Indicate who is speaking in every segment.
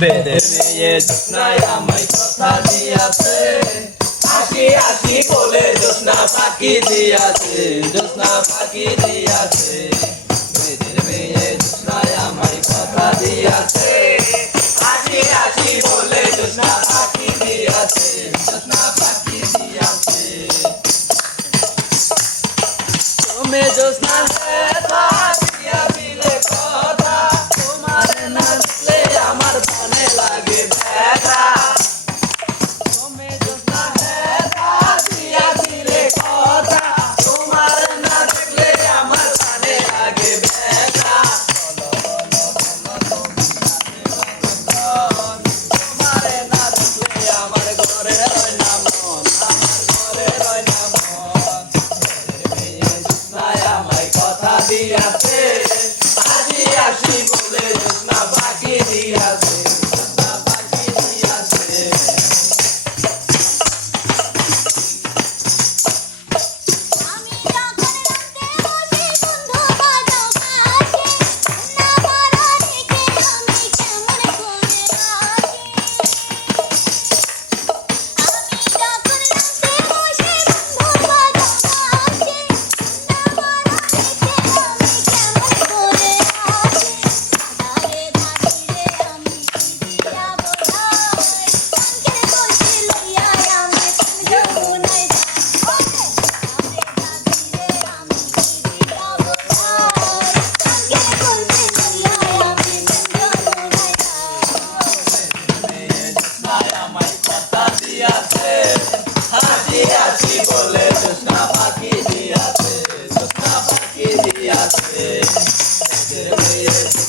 Speaker 1: বেদে জোৎস্নায় আমায় কথা দিয়াছে আসি আসি বলে জোৎস্না পাকি দিয়াছে জোৎস্না পাকি দিয়াছে বেদের মেয়ে জোৎস্নায় আমায় কথা দিয়াছে আসি আসি বলে জোৎস্না পাকি দিয়াছে জোৎস্না পাকি দিয়াছে তুমি জোৎস্না আছে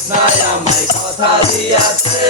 Speaker 1: দিয়াছে কথা দিয়াছে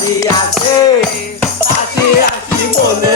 Speaker 1: আসি আসি আসি আসি বলে